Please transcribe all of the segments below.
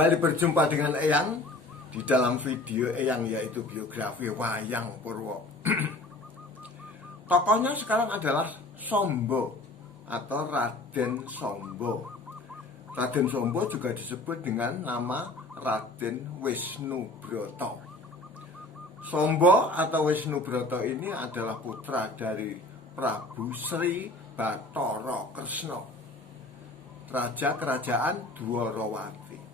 Kembali berjumpa dengan Eyang di dalam video Eyang, yaitu biografi Wayang Purwo. Tokohnya sekarang adalah Sombo atau Raden Sombo. Raden Sombo juga disebut dengan nama Raden Wisnubroto. Sombo atau Wisnubroto ini adalah putra dari Prabu Sri Bathara Kresna, Raja Kerajaan Dwarawati.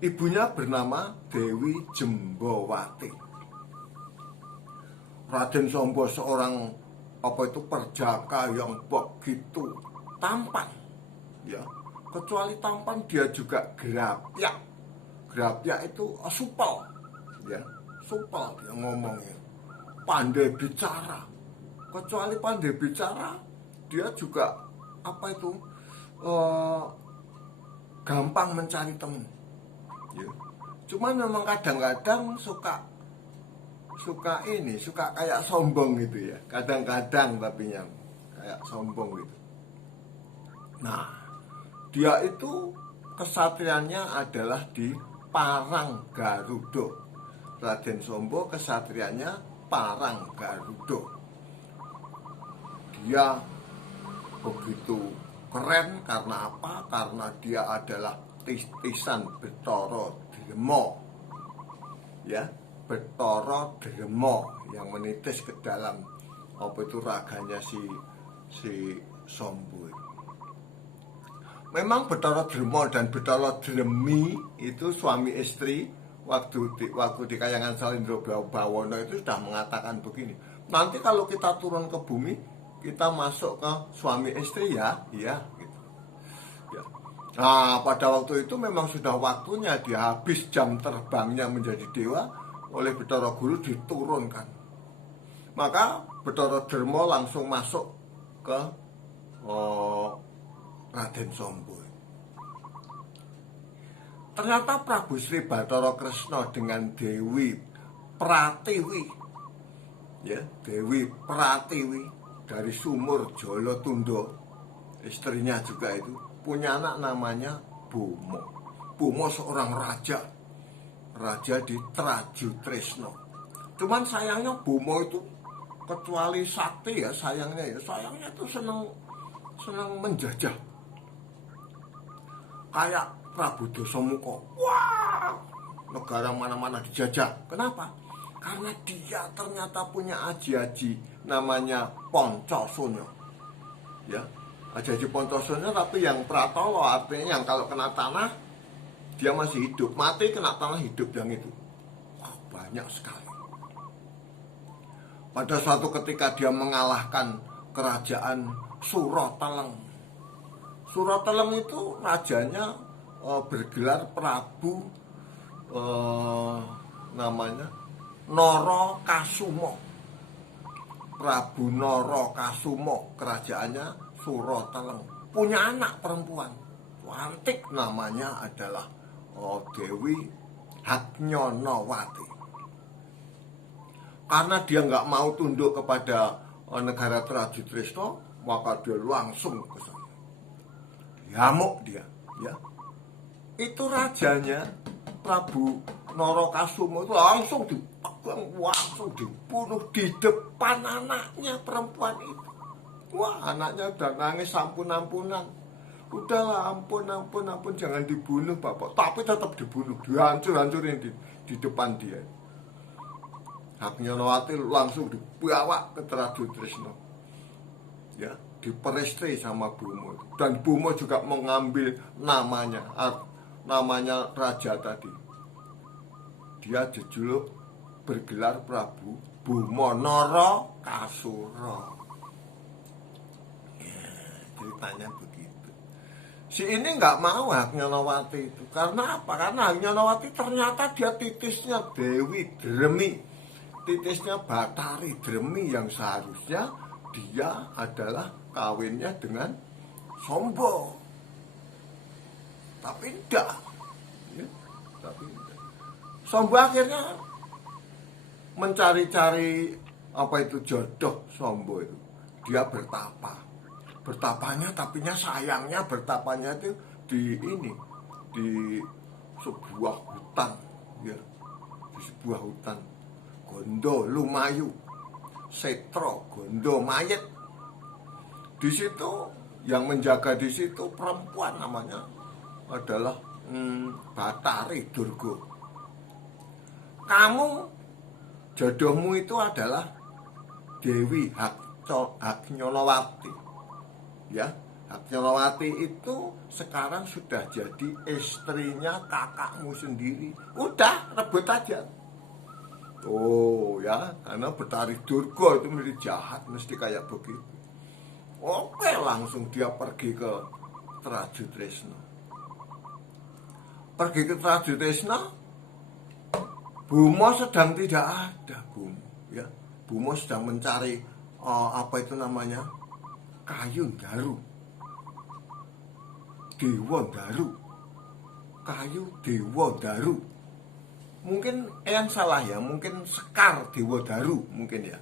Ibunya bernama Dewi Jembawati. Raden Sombo seorang perjaka yang begitu tampan, ya. Kecuali tampan, dia juga gerapyak. Gerapyak itu supel, ya. Supel dia ngomongnya. Pandai bicara. Kecuali pandai bicara, dia juga gampang mencari teman. Ya. Cuman memang kadang-kadang suka kayak sombong gitu ya. Kadang-kadang tapi yang kayak sombong gitu. Nah, dia itu kesatriannya adalah di Paranggarudo. Raden Sombo kesatriannya Paranggarudo. Dia begitu keren karena apa? Karena dia adalah titisan Bathara Drema, ya, Bathara Drema yang menitis ke dalam raganya si Sombo. Memang Bathara Drema dan Bathara Dremi itu suami istri. Waktu di Kahyangan Salendro Bawono itu sudah mengatakan begini, nanti kalau kita turun ke bumi, kita masuk ke suami istri ya, gitu. Ya. Nah, pada waktu itu memang sudah waktunya, dia habis jam terbangnya menjadi dewa oleh Bathara Guru diturunkan. Maka Bathara Drema langsung masuk ke Raden Sombo. Ternyata Prabu Sri Bathara Kresna dengan Dewi Pratiwi, ya, Dewi Pratiwi dari Sumur Jolotundo, istrinya juga itu punya anak namanya Bomo. Bomo seorang raja di Trajutresna. Cuman sayangnya Bomo itu kecuali sakti ya, sayangnya itu seneng menjajah. Kayak Prabu Dasamuka, wah, negara mana-mana dijajah. Kenapa? Karena dia ternyata punya aji-aji namanya Poncosonyo, ya, aji-aji Poncosonyo, tapi yang pratolo, artinya yang kalau kena tanah dia masih hidup, mati kena tanah hidup, yang itu wah, banyak sekali. Pada suatu ketika dia mengalahkan kerajaan Surateleng. Surateleng itu rajanya bergelar Prabu namanya Narakasumo. Prabu Narakasumo, kerajaannya Surateleng. Punya anak perempuan cantik, namanya adalah Dewi Hatnyonowati. Karena dia nggak mau tunduk kepada negara Trajutresna, maka dia langsung ke sana. Diamuk dia, ya. Itu rajanya Prabu Narakasumo itu langsung dipegang, langsung dibunuh di depan anaknya perempuan itu. Wah, anaknya udah nangis ampun-ampunan. Udahlah, ampun, jangan dibunuh bapak. Tapi tetap dibunuh, dihancur-hancurin di depan dia. Hatnyonowati langsung dibawa ke Trajutresna, ya, diperistri sama Bomo. Dan Bomo juga mengambil namanya raja tadi. Dia jejuluk bergelar Prabu Bomo Narakasura. Ya, ceritanya begitu. Si ini nggak mau Hatnyonowati itu. Karena apa? Karena Hatnyonowati ternyata dia titisnya Dewi Dremi, titisnya Bathari Dremi, yang seharusnya dia adalah kawinnya dengan Sombo. Tapi tidak, ya, Sombo akhirnya mencari-cari jodoh. Sombo itu dia bertapanya, tapinya sayangnya bertapanya itu di sebuah hutan, ya, di sebuah hutan. Gondo lumayu, setro, gondo mayit. Di situ yang menjaga di situ perempuan namanya adalah Batari Durga. Kamu jodohmu itu adalah Dewi Haknyolawati. Ya, Haknyolawati itu sekarang sudah jadi istrinya kakakmu sendiri. Udah, rebut aja. Oh ya, karena Betari Durga itu mesti jahat, mesti kayak begitu. Oke, langsung dia pergi ke Trajutresna. Pergi ke Trajutresna, Bumo sedang tidak ada, Bumo. Ya, Bumo sedang mencari apa itu namanya, kayu daru, dewa daru, kayu dewa daru. Mungkin yang salah ya, mungkin Sekar Dewa Daru mungkin ya,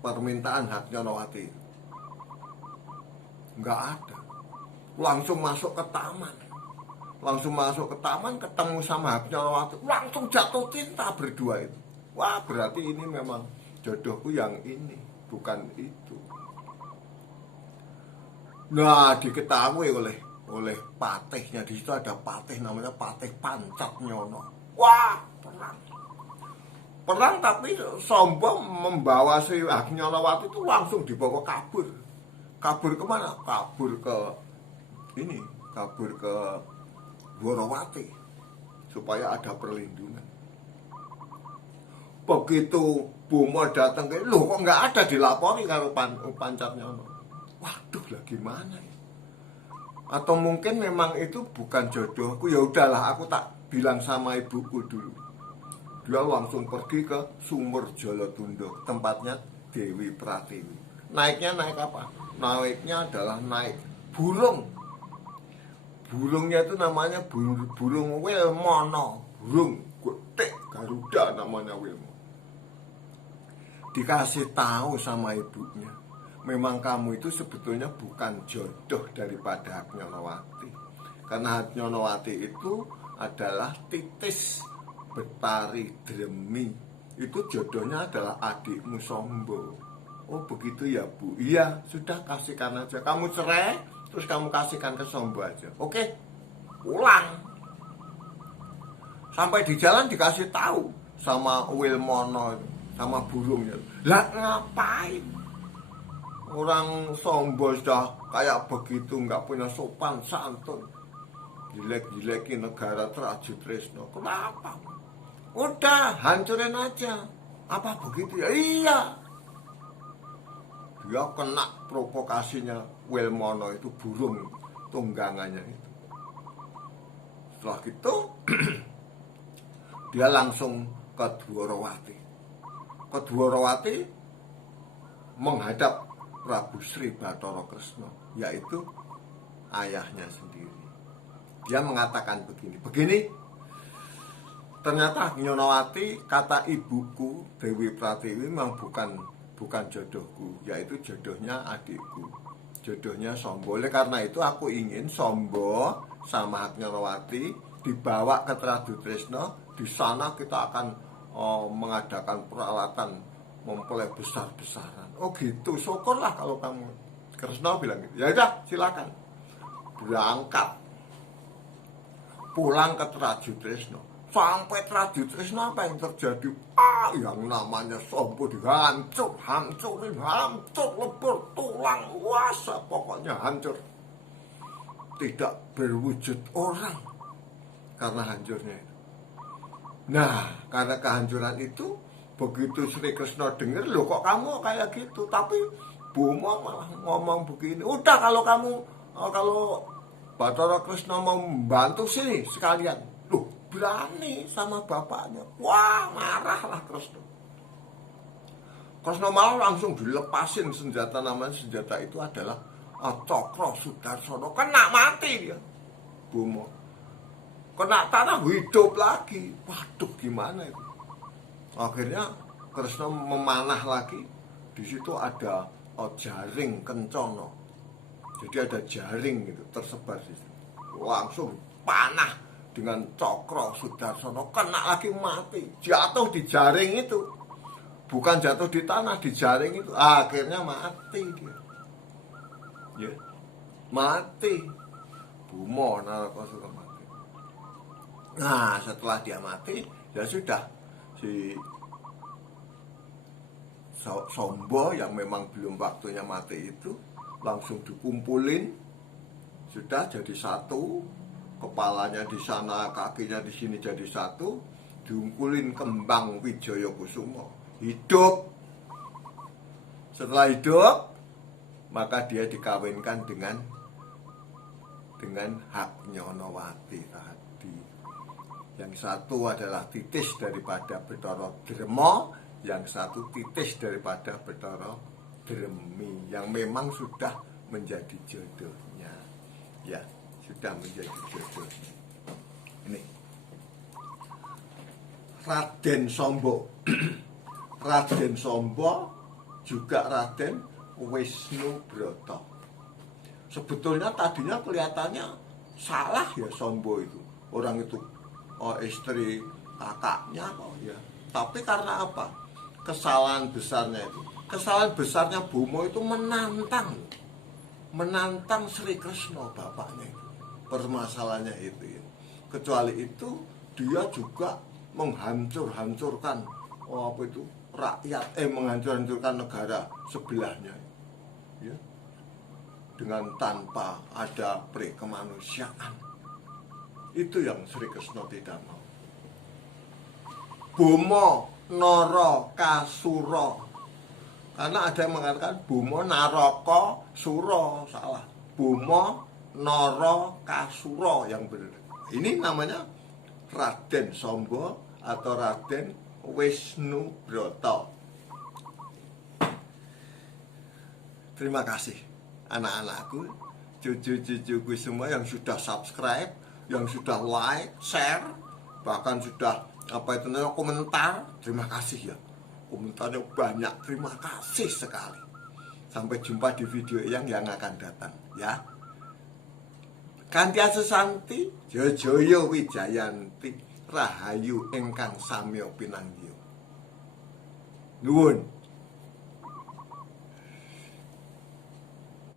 permintaan Haknyolawati. Nggak ada. Langsung masuk ke taman. Langsung masuk ke taman, ketemu sama Haknyolawati, langsung jatuh cinta berdua itu. Wah, berarti ini memang jodohku yang ini, bukan itu. Nah, diketahui oleh patihnya. Di situ ada patih namanya Patih Pancatnyono. Wah, perang tapi sombong membawa si Haknyolawati itu langsung dibawa kabur. Kabur kemana? Kabur ke Dwarawati supaya ada perlindungan. Begitu Bumo datang ke, loh kok nggak ada, dilapori kalau Pancatnyono. Waduh lah, gimana ya? Atau mungkin memang itu bukan jodohku. Ya udahlah, aku tak bilang sama ibuku dulu. Dia langsung pergi ke Sumur Jolotundo, tempatnya Dewi Pratiwi. Naiknya naik apa? Naiknya adalah naik burung. Burungnya itu namanya burung Wilmono. Burung gede Garuda namanya Wilmono. Dikasih tahu sama ibunya, memang kamu itu sebetulnya bukan jodoh daripada Haknyolawati. Karena Haknyolawati itu adalah titis Betari Dremi. Itu jodohnya adalah adikmu Sombo. Oh begitu ya Bu. Iya, sudah kasihkan aja. Kamu cerai, terus kamu kasihkan ke Sombo aja. Oke, pulang. Sampai di jalan dikasih tahu sama Wilmono, sama burungnya. Lah ngapain? Orang Sombo sudah kayak begitu, nggak punya sopan santun, jelek-jelekin negara Trajutresna. Kenapa? Udah, hancurin aja. Apa begitu ya? Iya. Dia kena provokasinya Wilmono itu, burung tunggangannya itu. Setelah itu dia langsung ke Dwarawati. Ke Dwarawati menghadap Prabu Sri Bathara Kresna, yaitu ayahnya sendiri. Dia mengatakan begini, ternyata Haknyolawati, kata ibuku Dewi Pratiwi, memang bukan jodohku, yaitu jodohnya adikku, jodohnya Sombo. Oleh karena itu aku ingin Sombo sama Haknyolawati dibawa ke Trajutresna. Di sana kita akan mengadakan peralatan mempelai besar-besaran. Oh gitu, syukurlah kalau kamu. Kresna bilang gitu. Ya udah, silakan. Berangkat pulang ke Trajutresna. Sampai Trajutresna apa yang terjadi? Yang namanya Sombo hancurin, lebur, tulang, wasa, pokoknya hancur. Tidak berwujud orang karena hancurnya itu. Nah, karena kehancuran itu, begitu Sri Kresna dengar, loh kok kamu kayak gitu, tapi Bumo malah ngomong begini, udah kalau Bathara Kresna mau membantu sini sekalian. Loh, berani sama bapaknya. Wah, marahlah Kresna. Kresna malah langsung dilepasin senjata, namanya senjata itu adalah Cakra Sudarsono. Kena mati dia, Bumo. Kena tanah, hidup lagi. Waduh, gimana itu? Akhirnya Kresna memanah lagi. Di situ ada jaring kencana. Jadi ada jaring gitu tersebar di situ. Langsung panah dengan Cokro Sudarsono, kena lagi mati, jatuh di jaring itu, bukan jatuh di tanah, di jaring itu, akhirnya mati dia, ya, mati. Bumo Narakasura mati. Nah, setelah dia mati, ya sudah, si Sombo yang memang belum waktunya mati itu langsung dikumpulin, sudah jadi satu, kepalanya di sana, kakinya di sini jadi satu, diungkulin kembang Wijaya Kusuma, hidup. Setelah hidup, maka dia dikawinkan dengan Haknyonowati tadi. Yang satu adalah titis daripada Bathara Drema, yang satu titis daripada Bathara Dremi, yang memang sudah menjadi jodohnya, ya, sudah menjadi jodohnya. Ini Raden Sombo. Raden Sombo juga Raden Wisnubrata. Sebetulnya tadinya kelihatannya salah ya Sombo itu, orang itu istri kakaknya kok ya. Tapi karena apa? Kesalahan besarnya itu, kesalahan besarnya Bomo itu menantang Sri Krishna bapaknya itu. Permasalahannya itu ya. Kecuali itu dia juga menghancurkan rakyat, menghancurkan negara sebelahnya, ya, dengan tanpa ada kemanusiaan. Itu yang Sri Krishna tidak mau. Bomo Narakasura, karena ada yang mengatakan Bomo Narakasura, salah. Bomo Narakasura yang benar. Ini namanya Raden Sombo atau Raden Wisnubrata. Terima kasih anak-anakku, cucu-cucuku semua yang sudah subscribe, yang sudah like, share, bahkan sudah komentar. Terima kasih ya, komentarnya banyak, terima kasih sekali. Sampai jumpa di video yang akan datang ya. Kanthi Susanti, Jojaya Wijayanti, Rahayu ingkang samya pinanggih. Nuwun.